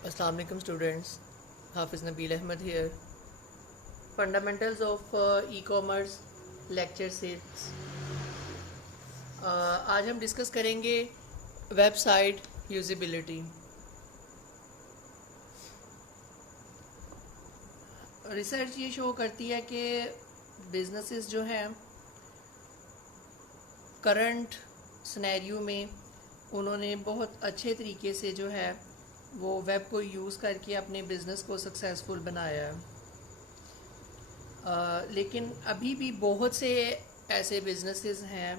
Assalamu alaikum students. Hafiz Nabil Ahmed here. Fundamentals of e-commerce lecture series. आज हम discuss करेंगे website usability. Research ये show करती है कि बिजनेसेस जो हैं करंट सिनेरियो में उन्होंने बहुत अच्छे तरीके से जो है वो वेब को यूज़ करके अपने बिज़नेस को सक्सेसफुल बनाया है। लेकिन अभी भी बहुत से ऐसे बिजनेसेस हैं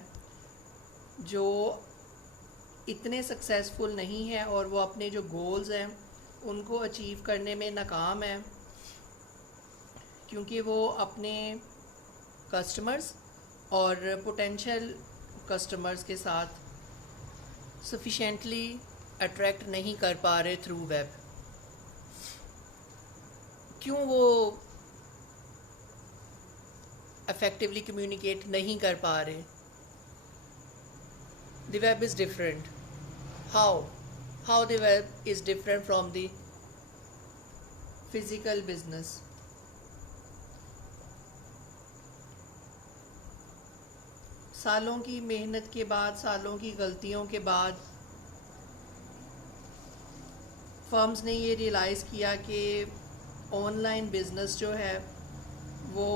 जो इतने सक्सेसफुल नहीं हैं और वो अपने जो गोल्स हैं उनको अचीव करने में नाकाम है, क्योंकि वो अपने कस्टमर्स और पोटेंशियल कस्टमर्स के साथ सफिशेंटली अट्रैक्ट नहीं कर पा रहे थ्रू वेब। क्यों वो effectively communicate नहीं कर पा रहे? The web is different. How the web is different from the physical business? सालों की मेहनत के बाद, सालों की गलतियों के बाद फर्म्स ने ये रियलाइज़ किया कि ऑनलाइन बिज़नेस जो है वो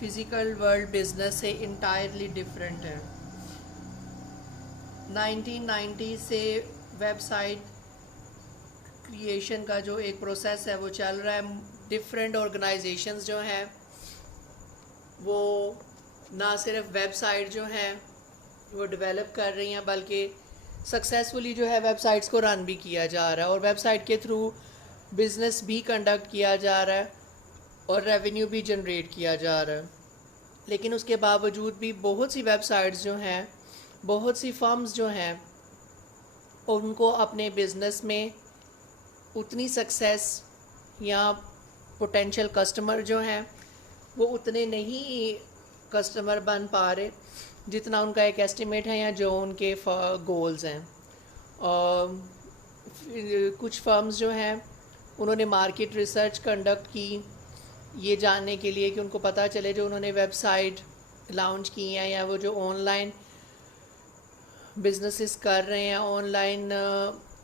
फिज़िकल वर्ल्ड बिज़नेस से इंटायरली डिफरेंट है। 1990 से वेबसाइट क्रिएशन का जो एक प्रोसेस है वो चल रहा है। डिफरेंट ऑर्गेनाइजेशंस जो हैं वो ना सिर्फ वेबसाइट जो हैं वो डेवलप कर रही हैं, बल्कि सक्सेसफुली जो है वेबसाइट्स को रन भी किया जा रहा है और वेबसाइट के थ्रू बिज़नेस भी कंडक्ट किया जा रहा है और रेवेन्यू भी जनरेट किया जा रहा है। लेकिन उसके बावजूद भी बहुत सी वेबसाइट्स जो हैं, बहुत सी फर्म्स जो हैं, उनको अपने बिज़नेस में उतनी सक्सेस या पोटेंशियल कस्टमर जो हैं वो उतने नहीं कस्टमर बन पा रहे जितना उनका एक एस्टिमेट है या जो उनके गोल्स हैं। कुछ फर्म्स जो हैं उन्होंने मार्केट रिसर्च कंडक्ट की ये जानने के लिए कि उनको पता चले जो उन्होंने वेबसाइट लॉन्च की हैं या वो जो ऑनलाइन बिजनेसेस कर रहे हैं, ऑनलाइन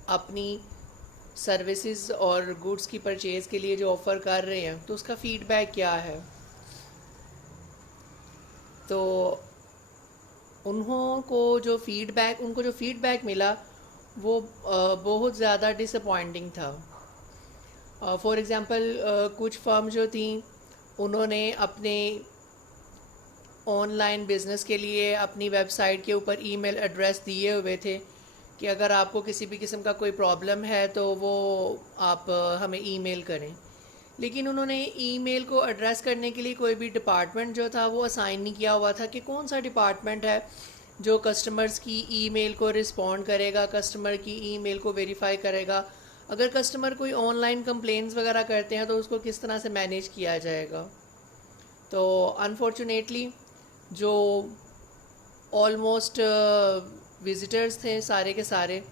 अपनी सर्विसेज और गुड्स की परचेज़ के लिए जो ऑफ़र कर रहे हैं, तो उसका फ़ीडबैक क्या है। तो उनको जो फ़ीडबैक मिला वो बहुत ज़्यादा डिसअपॉइंटिंग था। फॉर एग्ज़ाम्पल कुछ फर्म जो थी उन्होंने अपने ऑनलाइन बिज़नेस के लिए अपनी वेबसाइट के ऊपर ईमेल एड्रेस दिए हुए थे कि अगर आपको किसी भी किस्म का कोई प्रॉब्लम है तो वो आप हमें ईमेल करें। लेकिन उन्होंने ईमेल को एड्रेस करने के लिए कोई भी डिपार्टमेंट जो था वो असाइन नहीं किया हुआ था कि कौन सा डिपार्टमेंट है जो कस्टमर्स की ईमेल को रिस्पॉन्ड करेगा, कस्टमर की ईमेल को वेरीफाई करेगा। अगर कस्टमर कोई ऑनलाइन कंप्लेंट्स वगैरह करते हैं तो उसको किस तरह से मैनेज किया जाएगा। तो अनफॉर्चुनेटली जो ऑलमोस्ट विज़िटर्स थे सारे के सारे,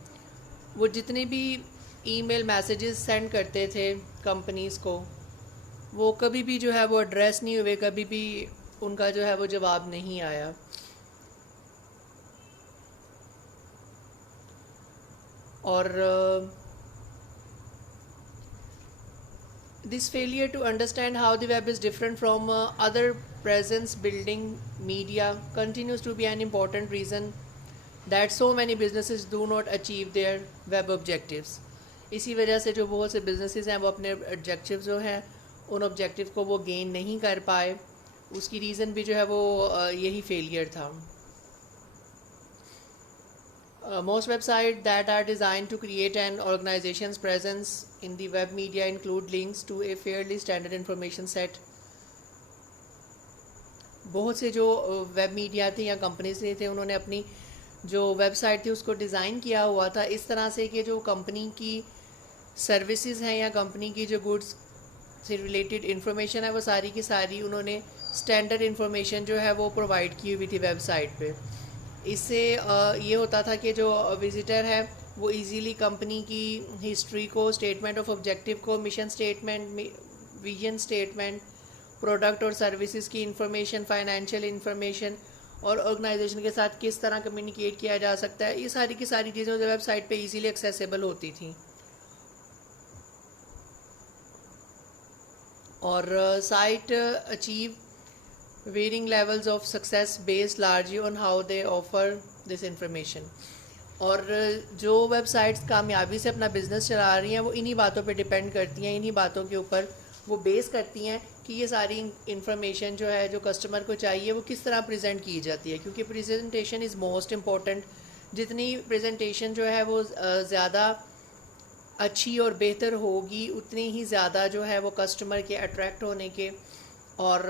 वो जितने भी ईमेल मैसेजेस सेंड करते थे कंपनीज़ को, वो कभी भी जो है वो एड्रेस नहीं हुए, कभी भी उनका जो है वो जवाब नहीं आया। और this failure to understand how the web is different from other presence building media continues to be an important reason that so many businesses do not achieve their web objectives. इसी वजह से जो बहुत से बिजनेसेस हैं वो अपने objective जो हैं उन ऑब्जेक्टिव को वो गेन नहीं कर पाए। उसकी रीज़न भी जो है वो यही फेलियर था। Most websites that are designed to create an organization's presence in the web media include links to a fairly standard information set. बहुत से जो वेब मीडिया थे या कंपनीज थे उन्होंने अपनी जो वेबसाइट थी उसको डिज़ाइन किया हुआ था इस तरह से कि जो कंपनी की सर्विसेज हैं या कंपनी की जो गुड्स से रिलेटेड इन्फॉर्मेशन है वो सारी की सारी उन्होंने स्टैंडर्ड इन्फॉर्मेशन जो है वो प्रोवाइड की हुई थी वेबसाइट पे। इससे ये होता था कि जो विज़िटर है वो इजीली कंपनी की हिस्ट्री को, स्टेटमेंट ऑफ ऑब्जेक्टिव को, mission statement, vision statement, product और सर्विसेज की इंफॉर्मेशन, फाइनेंशियल इंफॉर्मेशन और ऑर्गेनाइजेशन के साथ किस तरह कम्युनिकेट किया जा सकता है, ये सारी की सारी चीज़ें उस वेबसाइट पे इजीली एक्सेसिबल होती थी। और site achieve varying levels of success based largely on how they offer this information. और जो वेबसाइट्स कामयाबी से अपना बिजनेस चला रही हैं वो इन्हीं बातों पे डिपेंड करती हैं, इन्हीं बातों के ऊपर वो बेस करती हैं कि ये सारी इंफॉर्मेशन जो है जो कस्टमर को चाहिए वो किस तरह प्रेजेंट की जाती है, क्योंकि प्रेजेंटेशन इज़ मोस्ट इम्पॉर्टेंट। जितनी प्रेजेंटेशन जो है वो ज़्यादा अच्छी और बेहतर होगी उतनी ही ज़्यादा जो है वो कस्टमर के अट्रैक्ट होने के और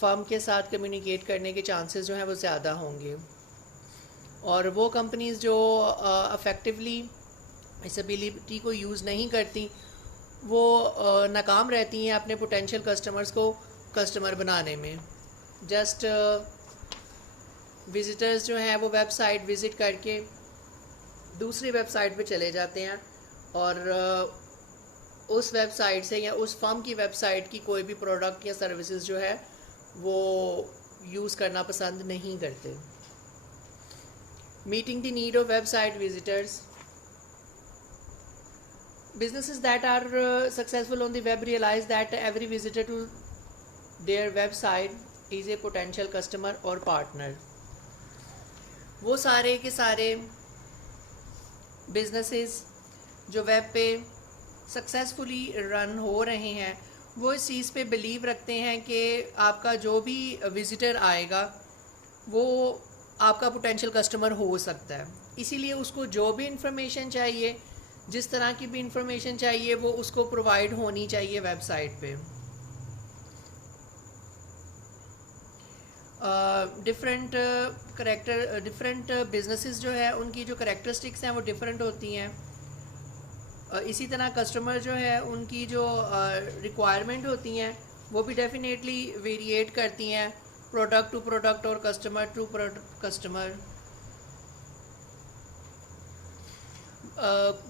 फर्म के साथ कम्युनिकेट करने के चांसेस जो हैं वो ज़्यादा होंगे। और वो कंपनीज़ जो अफेक्टिवली इस एबिलिटी को यूज़ नहीं करती वो नाकाम रहती हैं अपने पोटेंशियल कस्टमर्स को कस्टमर बनाने में। जस्ट विज़िटर्स जो हैं वो वेबसाइट विज़िट करके दूसरी वेबसाइट पे चले जाते हैं और उस वेबसाइट से या उस फर्म की वेबसाइट की कोई भी प्रोडक्ट या सर्विसेज जो है वो यूज़ करना पसंद नहीं करते। Meeting the need of website visitors. Businesses that are successful on the web realize that every visitor to their website is a potential customer or partner. वो सारे के सारे businesses जो वेब पे सक्सेसफुली रन हो रहे हैं वो इस चीज़ पे बिलीव रखते हैं कि आपका जो भी विज़िटर आएगा वो आपका पोटेंशियल कस्टमर हो सकता है। इसीलिए उसको जो भी इंफॉर्मेशन चाहिए, जिस तरह की भी इंफॉर्मेशन चाहिए वो उसको प्रोवाइड होनी चाहिए वेबसाइट पे। डिफरेंट बिजनेसेस जो है उनकी जो करेक्टरिस्टिक्स हैं वो डिफरेंट होती हैं। इसी तरह कस्टमर जो है उनकी जो रिक्वायरमेंट होती हैं वो भी डेफिनेटली वेरिएट करती हैं प्रोडक्ट टू प्रोडक्ट और कस्टमर टू कस्टमर।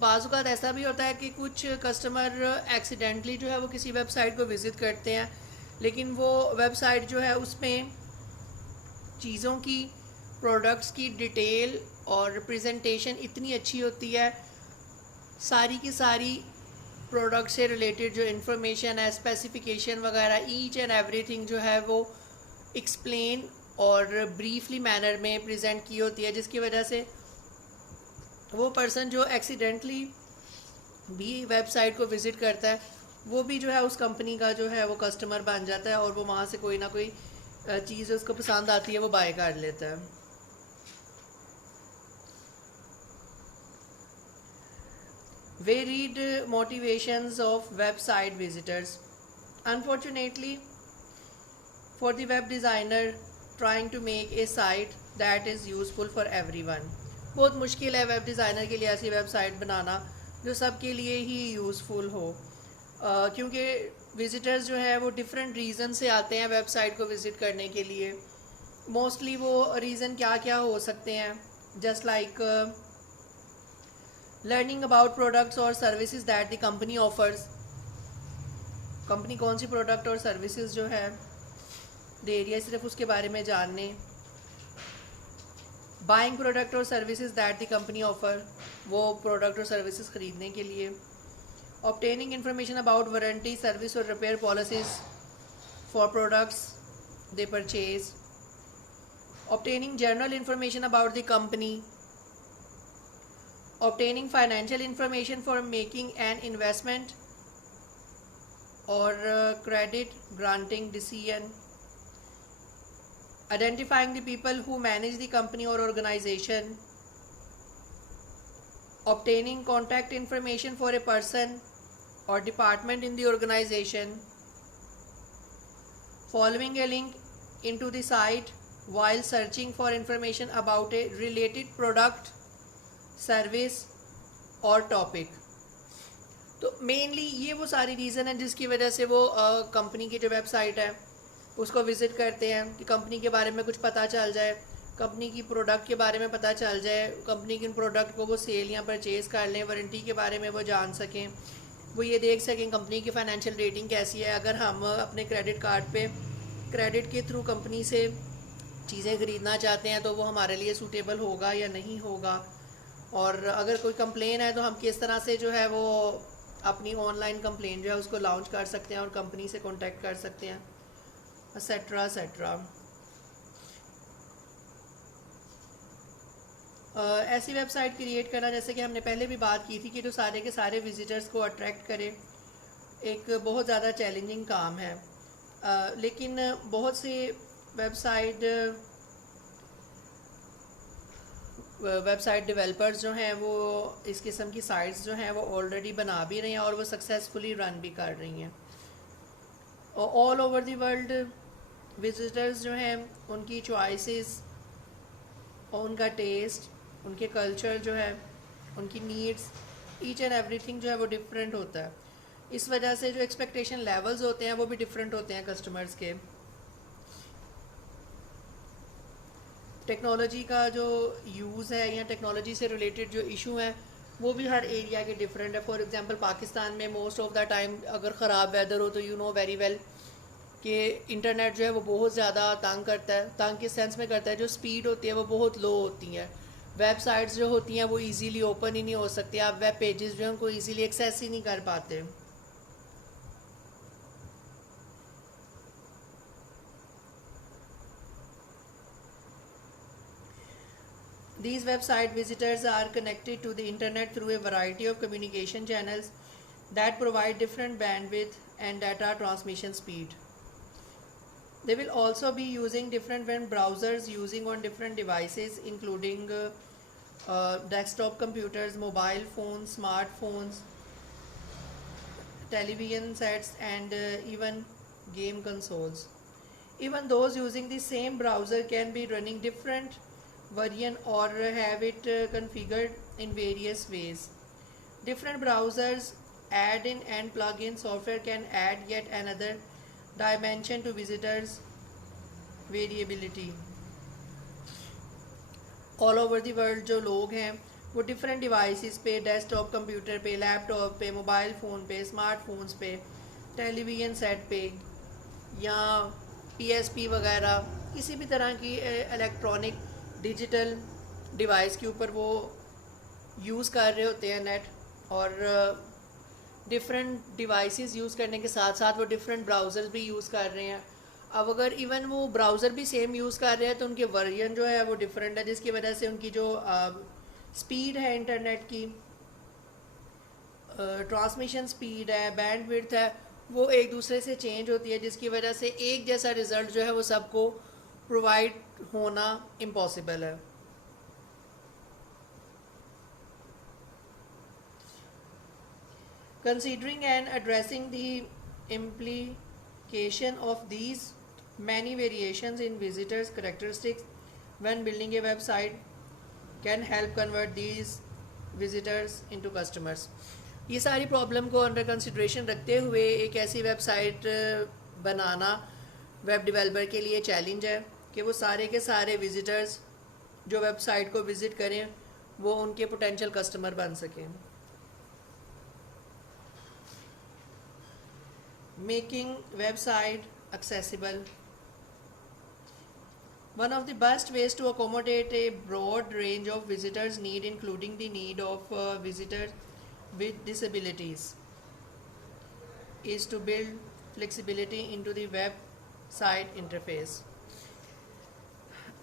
बाज़ औक़ात ऐसा भी होता है कि कुछ कस्टमर एक्सीडेंटली जो है वो किसी वेबसाइट को विज़िट करते हैं, लेकिन वो वेबसाइट जो है उसमें चीज़ों की, प्रोडक्ट्स की डिटेल और प्रेजेंटेशन इतनी अच्छी होती है, सारी की सारी प्रोडक्ट से रिलेटेड जो इन्फॉर्मेशन है, स्पेसिफिकेशन वगैरह, ईच एंड एवरीथिंग जो है वो एक्सप्लेन और ब्रीफली मैनर में प्रेजेंट की होती है, जिसकी वजह से वो पर्सन जो एक्सीडेंटली भी वेबसाइट को विज़िट करता है वो भी जो है उस कंपनी का जो है वो कस्टमर बन जाता है और वो वहाँ से कोई ना कोई चीज़ उसको पसंद आती है वो बाय कर लेता है। Varied motivations of website visitors. Unfortunately, for the web designer trying to make a site that is useful for everyone, बहुत मुश्किल है वेब डिज़ाइनर के लिए ऐसी वेबसाइट बनाना जो सबके लिए ही यूज़फुल हो, क्योंकि विज़िटर्स जो है वो डिफरेंट रीज़न से आते हैं वेबसाइट को विज़िट करने के लिए। मोस्टली वो रीज़न क्या क्या हो सकते हैं, just like learning about products और services that the company offers. Company कौन सी प्रोडक्ट और सर्विसेज जो है दे रही है सिर्फ उसके बारे में जानने। बाइंग प्रोडक्ट और services that the company offer, वो प्रोडक्ट और सर्विसेज ख़रीदने के लिए। Obtaining information about warranty, service और repair policies for products they purchase. Obtaining general information about the company. obtaining financial information for making an investment or credit granting decision, identifying the people who manage the company or organization, obtaining contact information for a person or department in the organization, following a link into the site while searching for information about a related product, service और topic. तो mainly ये वो सारी reason है जिसकी वजह से वो कंपनी की जो वेबसाइट है उसको विज़िट करते हैं कि कंपनी के बारे में कुछ पता चल जाए, कंपनी की प्रोडक्ट के बारे में पता चल जाए, कंपनी के प्रोडक्ट को वो सेल या परचेज़ कर लें, वारंटी के बारे में वो जान सकें, वो ये देख सकें कंपनी की फ़ाइनेंशियल रेटिंग कैसी है। अगर हम अपने क्रेडिट कार्ड पे क्रेडिट के थ्रू कंपनी से चीज़ें ख़रीदना चाहते हैं तो वो हमारे लिए सूटेबल होगा या नहीं होगा, और अगर कोई कंप्लेन है तो हम किस तरह से जो है वो अपनी ऑनलाइन कंप्लेन जो है उसको लॉन्च कर सकते हैं और कंपनी से कांटेक्ट कर सकते हैं, एसेट्रा एसेट्रा। ऐसी वेबसाइट क्रिएट करना, जैसे कि हमने पहले भी बात की थी, कि जो सारे के सारे विजिटर्स को अट्रैक्ट करे, एक बहुत ज़्यादा चैलेंजिंग काम है। लेकिन बहुत सी वेबसाइट डेवलपर्स जो हैं वो इस किस्म की साइट्स जो हैं वो ऑलरेडी बना भी रही हैं और वो सक्सेसफुली रन भी कर रही हैं। All over the world visitors जो हैं उनकी चॉइसेस, उनका टेस्ट, उनके कल्चर जो है, उनकी नीड्स, ईच एंड एवरीथिंग जो है वो डिफरेंट होता है। इस वजह से जो एक्सपेक्टेशन लेवल्स होते हैं वो भी डिफरेंट होते हैं कस्टमर्स के। टेक्नोलॉजी का जो यूज़ है या टेक्नोलॉजी से रिलेटेड जो इशू हैं वो भी हर एरिया के डिफरेंट है। फॉर एग्जांपल पाकिस्तान में मोस्ट ऑफ द टाइम अगर ख़राब वेदर हो तो यू नो वेरी वेल कि इंटरनेट जो है वो बहुत ज़्यादा तंग करता है। तंग किस सेंस में करता है, जो स्पीड होती है वो बहुत लो होती है। वेबसाइट्स जो होती हैं वो इजीली ओपन ही नहीं हो सकती, आप वेब पेजेस जो हैं उनको इजीली एक्सेस ही नहीं कर पाते। These website visitors are connected to the internet through a variety of communication channels that provide different bandwidth and data transmission speed. They will also be using different web browsers using on different devices including desktop computers, mobile phones, smartphones, television sets and even game consoles. Even those using the same browser can be running different version or have it configured in various ways. Different browsers add in and plug-in software can add yet another dimension to visitors variability. All over the world जो लोग हैं वो different devices पे, desktop computer पे, laptop पे, mobile phone पे, smartphones पे, television set पे या पीएसपी वगैरह किसी भी तरह की इलेक्ट्रॉनिक डिजिटल डिवाइस के ऊपर वो यूज़ कर रहे होते हैं नेट, और डिफरेंट डिवाइसेस यूज़ करने के साथ साथ वो डिफरेंट ब्राउज़र्स भी यूज़ कर रहे हैं। अब अगर इवन वो ब्राउज़र भी सेम यूज़ कर रहे हैं तो उनके वर्जन जो है वो डिफरेंट है, जिसकी वजह से उनकी जो स्पीड है इंटरनेट की, ट्रांसमिशन स्पीड है, बैंडविड्थ है, वो एक दूसरे से चेंज होती है, जिसकी वजह से एक जैसा रिज़ल्ट जो है वो सबको प्रोवाइड होना इम्पॉसिबल है। Considering and addressing the implication of these many variations in visitors' characteristics when building a website can help convert these visitors into customers. ये सारी प्रॉब्लम को अंडर कंसिड्रेशन रखते हुए एक ऐसी वेबसाइट बनाना वेब डेवलपर के लिए चैलेंज है कि वो सारे के सारे विजिटर्स जो वेबसाइट को विज़िट करें वो उनके पोटेंशियल कस्टमर बन सकें। Making website accessible. One of the best ways to accommodate a broad range of visitors' need, including the need of visitors with disabilities, is to build flexibility into the website interface.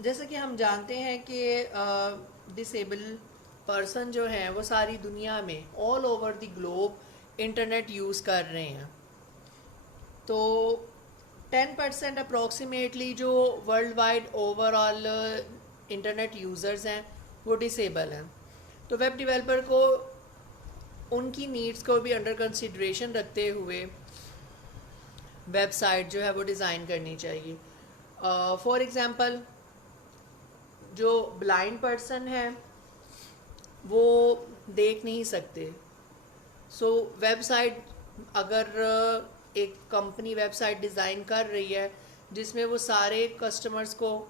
जैसे कि हम जानते हैं कि disable person जो हैं वो सारी दुनिया में all over the globe internet use कर रहे हैं, तो 10% अप्रॉक्सीमेटली जो world wide overall internet users हैं वो डिसेबल हैं। तो वेब डेवलपर को उनकी नीड्स को भी अंडर कंसिड्रेशन रखते हुए वेबसाइट जो है वो डिज़ाइन करनी चाहिए। फॉर एग्ज़ाम्पल जो ब्लाइंड पर्सन है वो देख नहीं सकते, सो वेबसाइट अगर एक कंपनी वेबसाइट डिज़ाइन कर रही है जिसमें वो सारे कस्टमर्स को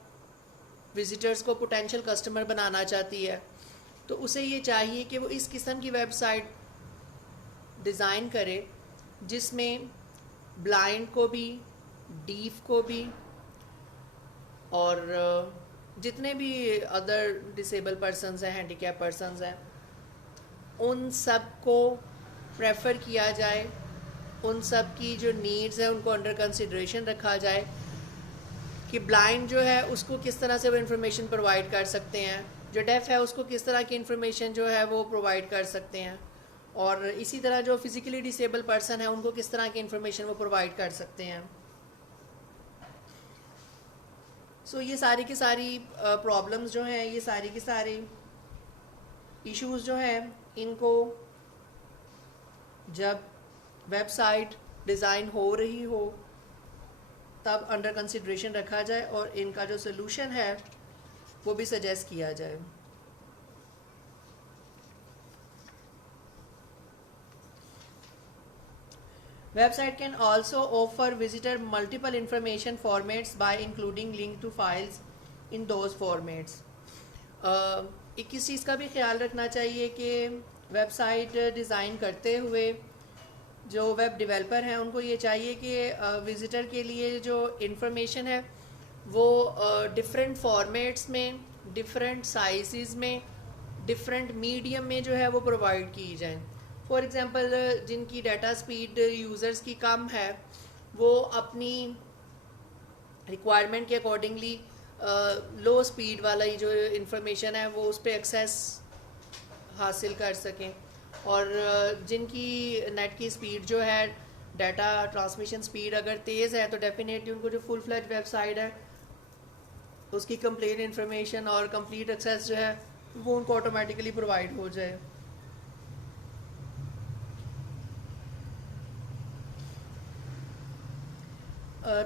विजिटर्स को पोटेंशियल कस्टमर बनाना चाहती है, तो उसे ये चाहिए कि वो इस किस्म की वेबसाइट डिज़ाइन करे जिसमें ब्लाइंड को भी, डीफ को भी, और जितने भी अदर डिसेबल पर्सनस हैं, हैंडीकैप पर्सनस हैं, उन सब को प्रेफर किया जाए, उन सब की जो नीड्स हैं उनको अंडर कंसिडरेशन रखा जाए कि ब्लाइंड जो है उसको किस तरह से वो इन्फॉर्मेशन प्रोवाइड कर सकते हैं, जो डेफ है उसको किस तरह की इन्फॉर्मेशन जो है वो प्रोवाइड कर सकते हैं, और इसी तरह जो फिज़िकली डिसेबल पर्सन है उनको किस तरह की इन्फॉर्मेशन वो प्रोवाइड कर सकते हैं। सो ये सारी की सारी प्रॉब्लम्स जो हैं, ये सारी की सारी इश्यूज़ जो हैं, इनको जब वेबसाइट डिज़ाइन हो रही हो तब अंडर कंसिडरेशन रखा जाए और इनका जो सोल्यूशन है वो भी सजेस्ट किया जाए। Website can also offer visitor multiple information formats by including link to files in those formats. एक इस चीज़ का भी ख्याल रखना चाहिए कि वेबसाइट डिज़ाइन करते हुए जो वेब डेवलपर हैं उनको ये चाहिए कि विज़िटर के लिए जो इन्फॉर्मेशन है वो डिफरेंट फॉर्मेट्स में, डिफरेंट साइज़ में, डिफरेंट मीडियम में जो है वो प्रोवाइड की जाए। फॉर एग्ज़ाम्पल जिनकी डाटा स्पीड यूज़र्स की कम है वो अपनी रिक्वायरमेंट के अकॉर्डिंगली लो स्पीड वाला ही जो इन्फॉर्मेशन है वो उस पर एक्सेस हासिल कर सकें, और जिनकी नेट की स्पीड जो है, डाटा ट्रांसमिशन स्पीड अगर तेज़ है तो डेफिनेटली उनको जो फुल फ्लैज वेबसाइट है उसकी कंप्लीट इन्फॉर्मेशन और कंप्लीट एक्सेस जो है वो उनको ऑटोमेटिकली प्रोवाइड हो जाए।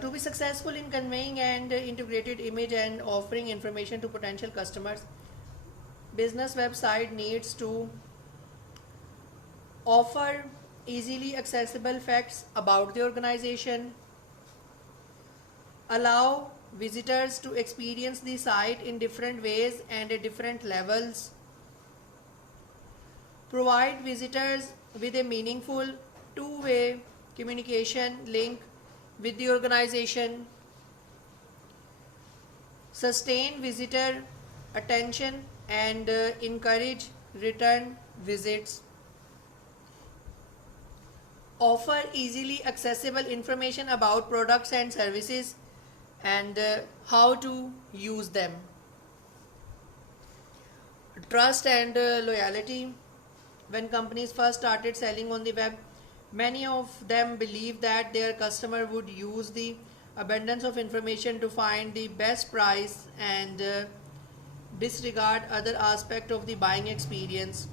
To be successful in conveying and integrated image and offering information to potential customers, business website needs to offer easily accessible facts about the organization, allow visitors to experience the site in different ways and at different levels, provide visitors with a meaningful two-way communication link with the organization, sustain visitor attention and encourage return visits, offer easily accessible information about products and services and how to use them. Trust and loyalty. When companies first started selling on the web, many of them believed that their customer would use the abundance of information to find the best price and disregard other aspects of the buying experience.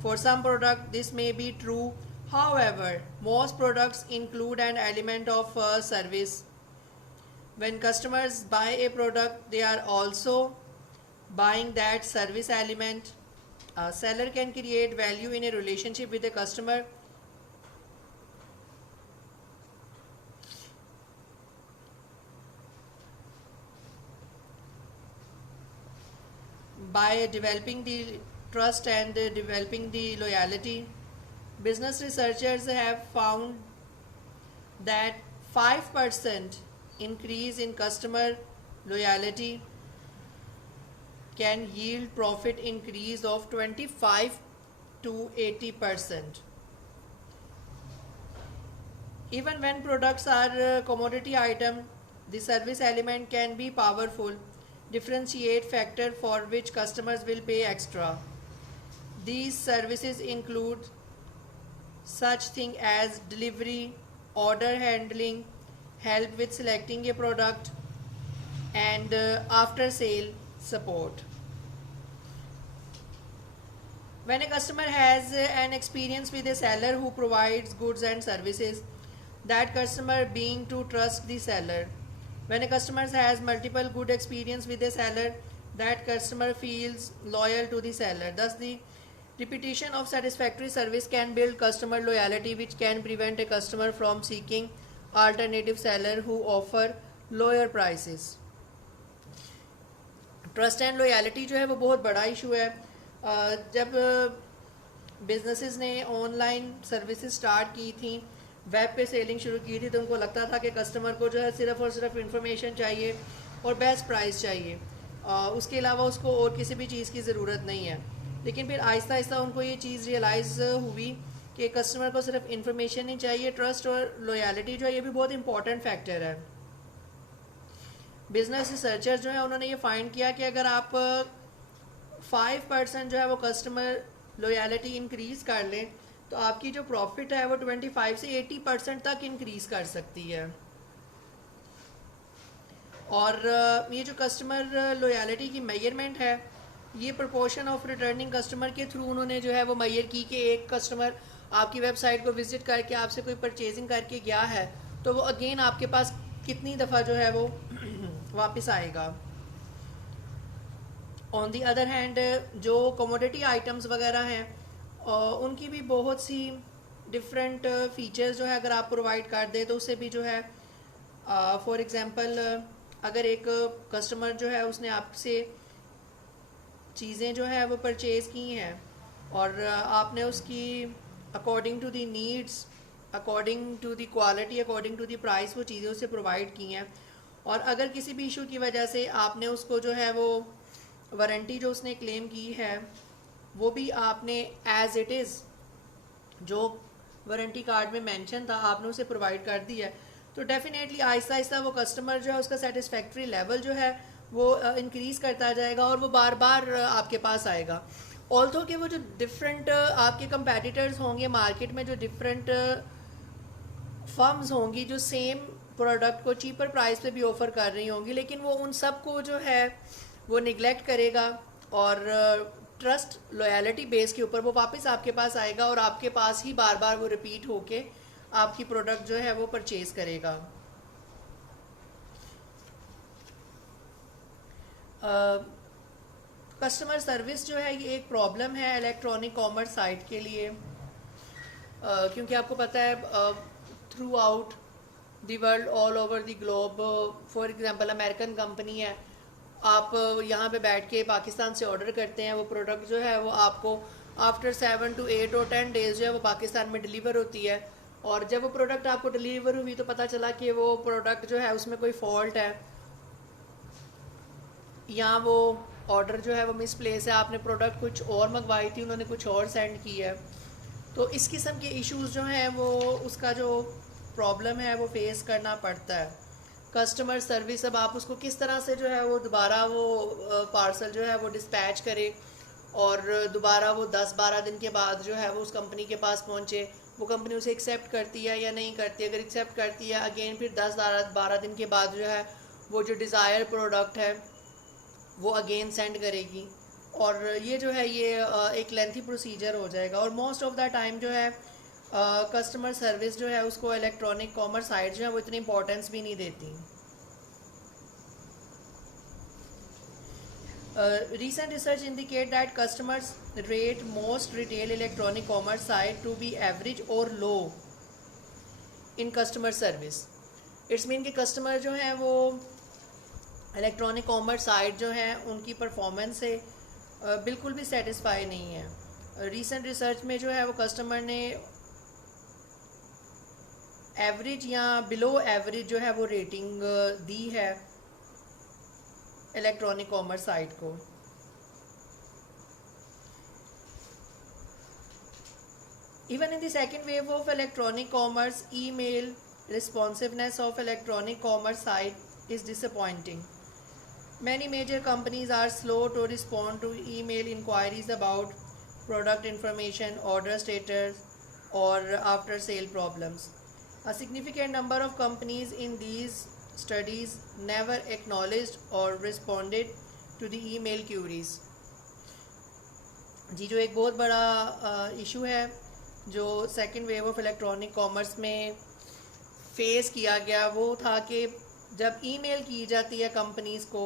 For some products, this may be true. However, most products include an element of service. When customers buy a product, they are also buying that service element. A seller can create value in a relationship with a customer by developing the trust and developing the loyalty. Business researchers have found that 5% increase in customer loyalty can yield profit increase of 25 to 80%. Even when products are commodity item, the service element can be powerful differentiate factor for which customers will pay extra. These services include such things as delivery, order handling, help with selecting a product, and after sale support. When a customer has an experience with a seller who provides goods and services, that customer being to trust the seller. When a customer has multiple good experience with a seller, that customer feels loyal to the seller. Thus, the repetition of satisfactory service can build customer loyalty, which can prevent a customer from seeking alternative seller who offer lower prices. Trust and loyalty जो है वो बहुत बड़ा issue है। जब businesses ने online services start की थी, वेब पे सेलिंग शुरू की थी, तो उनको लगता था कि कस्टमर को जो है सिर्फ और सिर्फ इंफॉर्मेशन चाहिए और बेस्ट प्राइस चाहिए, उसके अलावा उसको और किसी भी चीज़ की ज़रूरत नहीं है। लेकिन फिर आहिस्ता आहिस्ता उनको ये चीज़ रियलाइज़ हुई कि कस्टमर को सिर्फ इंफॉर्मेशन नहीं चाहिए, ट्रस्ट और लॉयल्टी जो है ये भी बहुत इंपॉर्टेंट फैक्टर है। बिजनेस रिसर्चर जो है उन्होंने ये फाइंड किया कि अगर आप 5% जो है वो कस्टमर लॉयल्टी इंक्रीज़ कर लें तो आपकी जो प्रॉफिट है वो 25 से 80% तक इंक्रीज़ कर सकती है। और ये जो कस्टमर लॉयल्टी की मेजरमेंट है ये प्रोपोर्शन ऑफ रिटर्निंग कस्टमर के थ्रू उन्होंने जो है वो मेजर की कि एक कस्टमर आपकी वेबसाइट को विजिट करके आपसे कोई परचेजिंग करके गया है तो वो अगेन आपके पास कितनी दफ़ा जो है वो वापस आएगा। ऑन दी अदर हैंड जो कमोडिटी आइटम्स वगैरह हैं उनकी भी बहुत सी डिफरेंट फीचर्स जो है अगर आप प्रोवाइड कर दें तो उससे भी जो है फॉर एग्जांपल अगर एक कस्टमर जो है उसने आपसे चीज़ें जो है वो परचेज़ की हैं और आपने उसकी according to the needs, according to the quality, according to the price वो चीज़ें उससे प्रोवाइड की हैं, और अगर किसी भी इशू की वजह से आपने उसको जो है वो वारंटी जो उसने क्लेम की है वो भी आपने एज इट इज़ जो वारंटी कार्ड में मेंशन था आपने उसे प्रोवाइड कर दिया है, तो डेफिनेटली आहिस्ता आहिस्ता वो कस्टमर जो है उसका सेटिस्फैक्ट्री लेवल जो है वो इंक्रीज़ करता जाएगा और वो बार बार आपके पास आएगा। ऑल्थो कि वो जो डिफरेंट आपके कंपेटिटर्स होंगे मार्केट में, जो डिफरेंट फर्म्स होंगी जो सेम प्रोडक्ट को चीपर प्राइस पे भी ऑफ़र कर रही होंगी, लेकिन वो उन सब को जो है वो निगलेक्ट करेगा और ट्रस्ट लॉयल्टी बेस के ऊपर वो वापस आपके पास आएगा और आपके पास ही बार बार वो रिपीट होके आपकी प्रोडक्ट जो है वो परचेज़ करेगा। कस्टमर सर्विस जो है ये एक प्रॉब्लम है इलेक्ट्रॉनिक कॉमर्स साइट के लिए, क्योंकि आपको पता है through out the world, all over the globe, for example American company है, आप यहाँ पे बैठ के पाकिस्तान से ऑर्डर करते हैं, वो प्रोडक्ट जो है वो आपको आफ्टर 7 to 8 or 10 डेज़ जो है वो पाकिस्तान में डिलीवर होती है, और जब वो प्रोडक्ट आपको डिलीवर हुई तो पता चला कि वो प्रोडक्ट जो है उसमें कोई फॉल्ट है या वो ऑर्डर जो है वो मिसप्लेस है, आपने प्रोडक्ट कुछ और मंगवाई थी उन्होंने कुछ और सेंड की है। तो इस किस्म के इश्यूज़ जो हैं वो उसका जो प्रॉब्लम है वो फेस करना पड़ता है। कस्टमर सर्विस अब आप उसको किस तरह से जो है वो दोबारा वो पार्सल जो है वो डिस्पैच करे और दोबारा वो 10-12 दिन के बाद जो है वो उस कंपनी के पास पहुंचे, वो कंपनी उसे एक्सेप्ट करती है या नहीं करती है। अगर एक्सेप्ट करती है अगेन फिर 10-12 दिन के बाद जो है वो जो डिज़ायर प्रोडक्ट है वो अगेन सेंड करेगी, और ये जो है ये एक लेंथी प्रोसीजर हो जाएगा। और मोस्ट ऑफ द टाइम जो है कस्टमर सर्विस जो है उसको इलेक्ट्रॉनिक कॉमर्स साइट जो है वो इतनी इंपॉर्टेंस भी नहीं देती। Recent research indicate that customers rate most retail electronic commerce site to be average or low in customer service. It's mean कि कस्टमर जो है वो इलेक्ट्रॉनिक कॉमर्स साइट जो है उनकी परफॉर्मेंस से बिल्कुल भी सेटिस्फाई नहीं है। रिसेंट रिसर्च में जो है वो कस्टमर ने एवरेज या बिलो एवरेज जो है वो रेटिंग दी है इलेक्ट्रॉनिक कॉमर्स साइट को। Even in the second wave of electronic commerce, email responsiveness of electronic commerce site is disappointing. Many major companies are slow to respond to email inquiries about product information, order status, or after sale problems. A significant number of companies in these studies never acknowledged or responded to the email queries. जी, जो एक बहुत बड़ा issue है जो second wave of electronic commerce में face किया गया वो था कि जब ईमेल की जाती है कंपनीज़ को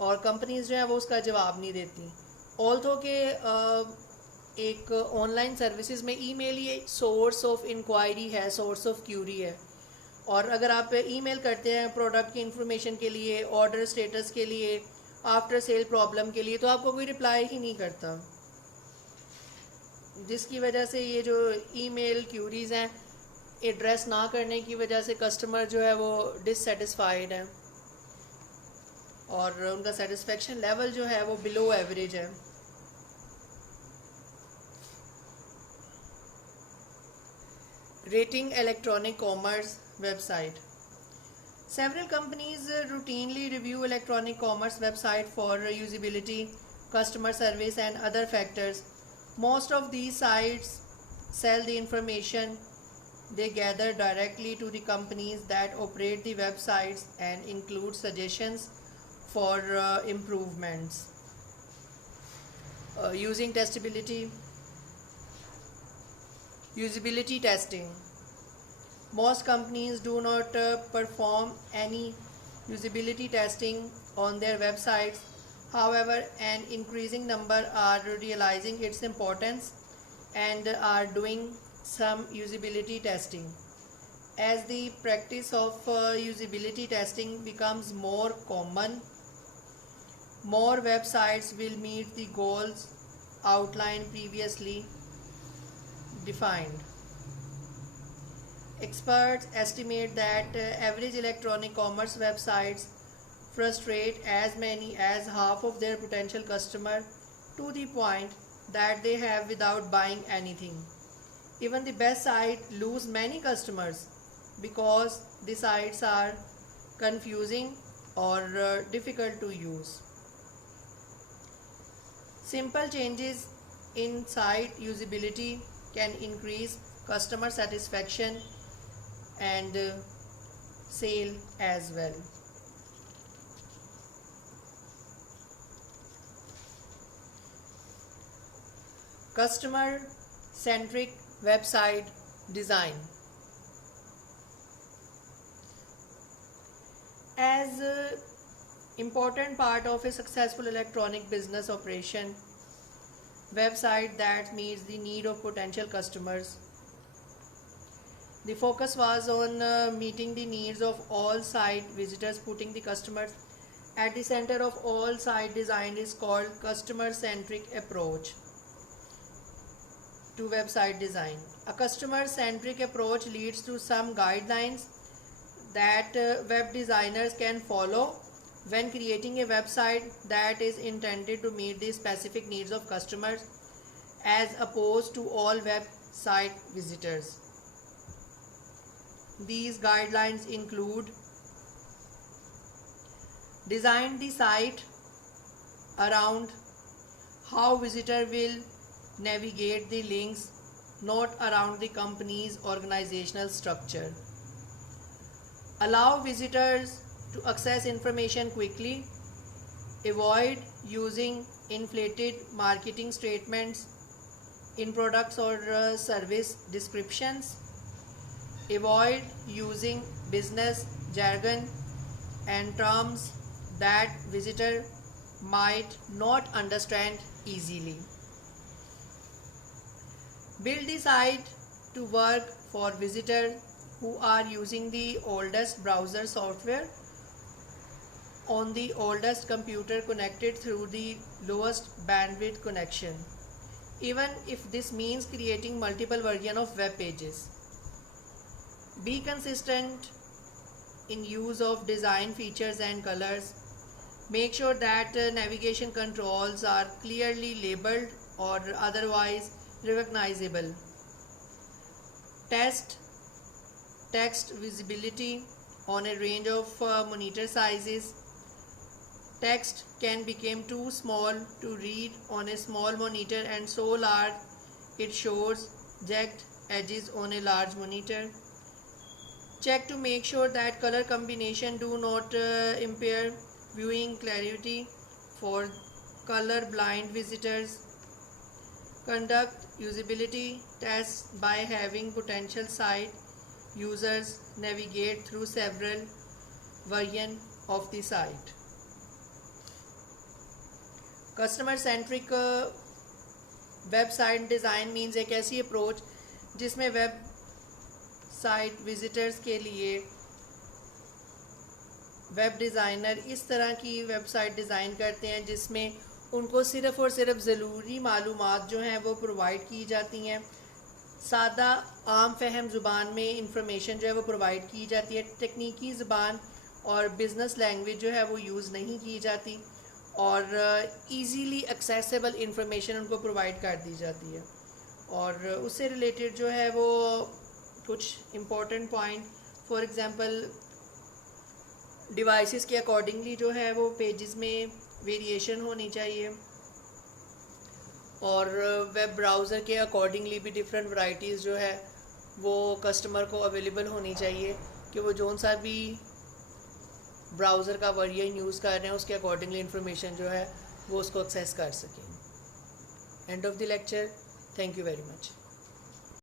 और कंपनीज़ जो है वो उसका जवाब नहीं देती। ऑल्थो के एक ऑनलाइन सर्विसेज में ईमेल ये सोर्स ऑफ इंक्वायरी है, सोर्स ऑफ क्यूरी है, और अगर आप ईमेल करते हैं प्रोडक्ट की इंफॉर्मेशन के लिए, ऑर्डर स्टेटस के लिए, आफ्टर सेल प्रॉब्लम के लिए, तो आपको कोई रिप्लाई ही नहीं करता, जिसकी वजह से ये जो ईमेल क्यूरीज हैं एड्रेस ना करने की वजह से कस्टमर जो है वो डिससेटिस्फाइड है और उनका सेटिस्फेक्शन लेवल जो है वो बिलो एवरेज है. Rating electronic commerce website. Several companies routinely review electronic commerce website for usability, customer service and other factors. Most of these sites sell the information they gather directly to the companies that operate the websites and include suggestions for improvements. Using usability testing. Most companies do not perform any usability testing on their websites. However, an increasing number are realizing its importance and are doing some usability testing. As the practice of usability testing becomes more common, more websites will meet the goals outlined previously defined. Experts estimate that average electronic commerce websites frustrate as many as half of their potential customers to the point that they have without buying anything. Even the best site lose many customers because the sites are confusing or difficult to use. Simple changes in site usability can increase customer satisfaction and sale as well. Customer centric website design. As an important part of a successful electronic business operation, website that meets the need of potential customers. The focus was on meeting the needs of all site visitors, putting the customers at the center of all site design is called customer centric approach to website design. A customer centric approach leads to some guidelines that web designers can follow when creating a website that is intended to meet the specific needs of customers as opposed to all website visitors. These guidelines include: design the site around how visitor will navigate the links, not around the company's organizational structure. Allow visitors to access information quickly. Avoid using inflated marketing statements in products or service descriptions. Avoid using business jargon and terms that visitor might not understand easily. Build the site to work for visitors who are using the oldest browser software on the oldest computer connected through the lowest bandwidth connection, even if this means creating multiple versions of web pages. Be consistent in use of design features and colors. Make sure that navigation controls are clearly labeled or otherwise recognizable. Test text visibility on a range of monitor sizes. Text can become too small to read on a small monitor and so large it shows jagged edges on a large monitor. Check to make sure that color combination do not impair viewing clarity for color blind visitors. Conduct usability tests by having potential site users navigate through several versions of the site. Customer centric website design means एक ऐसी approach जिसमें website visitors के लिए web designer इस तरह की website design करते हैं जिसमें उनको सिर्फ़ और सिर्फ ज़रूरी मालूमात जो हैं वो प्रोवाइड की जाती हैं, सादा आम फहम ज़ुबान में इंफॉर्मेशन जो है वो प्रोवाइड की जाती है, टेक्निकी ज़ुबान और बिज़नेस लैंग्वेज जो है वो यूज़ नहीं की जाती, और इजीली एक्सेसिबल इंफॉर्मेशन उनको प्रोवाइड कर दी जाती है। और उससे रिलेटेड जो है वो कुछ important point, for example devices के अकॉर्डिंगली जो है वो पेजेस में वेरिएशन होनी चाहिए, और वेब ब्राउज़र के अकॉर्डिंगली भी डिफरेंट वैरायटीज़ जो है वो कस्टमर को अवेलेबल होनी चाहिए कि वो जौन सा भी ब्राउज़र का वर्जन यूज़ कर रहे हैं उसके अकॉर्डिंगली इंफॉर्मेशन जो है वो उसको एक्सेस कर सकें। End of the lecture. Thank you very much.